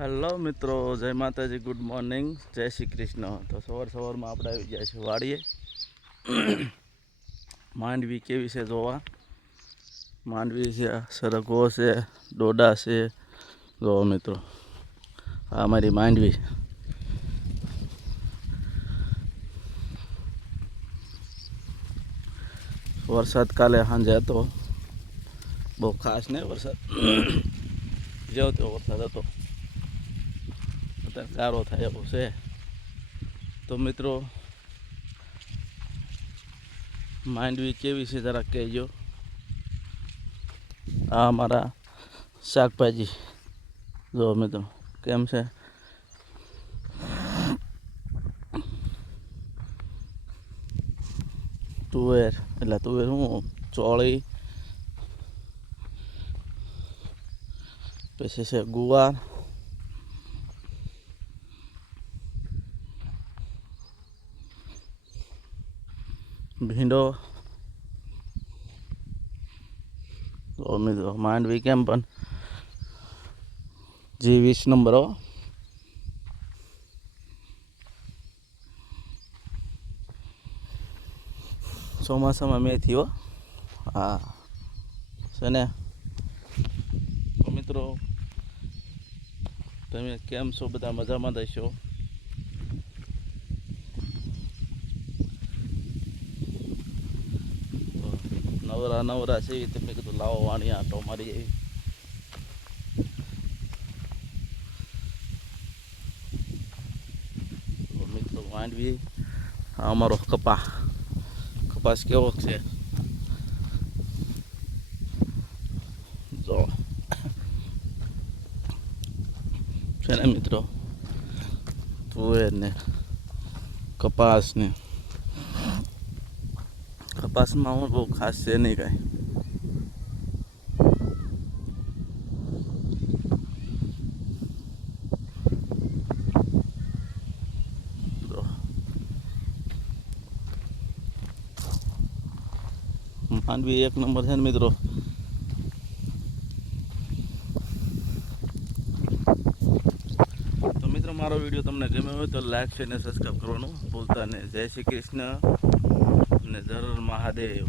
Hello મિત્રો. જય માતાજી. ગુડ મોર્નિંગ જય શ્રી કૃષ્ણ. તો સવાર સવારમાં આપણે આવી ગયા છે વાડીએ. માંડવી કેવી છે જોવા? માંડવી છે, સરગવો છે, ડોડા છે. જોવો, મિત્રો. આ અમારી માંડવી. વરસાદ કાલે સાંજે હતો. બહુ ખાસ નહીં વરસાદ. જેવો તેવો વરસાદ હતો. અત્યારે થયો થાય છે. તો મિત્રો, માંડવી કેવી છે જરાક કહેજો. આ અમારા શાકભાજી. જો મિત્રો, કેમ છે? તુવેર, એટલે તુવેર હું? ચોળી. પછી છે ગુવાર. ભીંડો. મિત્રો માંડવી કેમ પણ જે વીસ નંબર ચોમાસામાં મેથીઓ હો. છે ને? મિત્રો, તમે કેમ છો? બધા મજામાં દઈશો નવરા નવરા છે તે તમે કીધું લાવો વાણી આંટો મારી એવી મિત્રો માંડવી, આ અમારો કપા. કપાસ કેવો છે? જો. છે ને મિત્રો? તુવેર ને કપાસ ને કપાસમાં હું બહુ ખાસ છે નહીં કાંઈ. માંડવી એક નંબર છે ને મિત્રો તો મિત્રો, મારો વીડિયો તમને ગમ્યો હોય તો લાઈક છે અને સબસ્ક્રાઈબ કરવાનું ભૂલતા નહીં. જય શ્રી કૃષ્ણ. અને જરૂર મહાદેવ.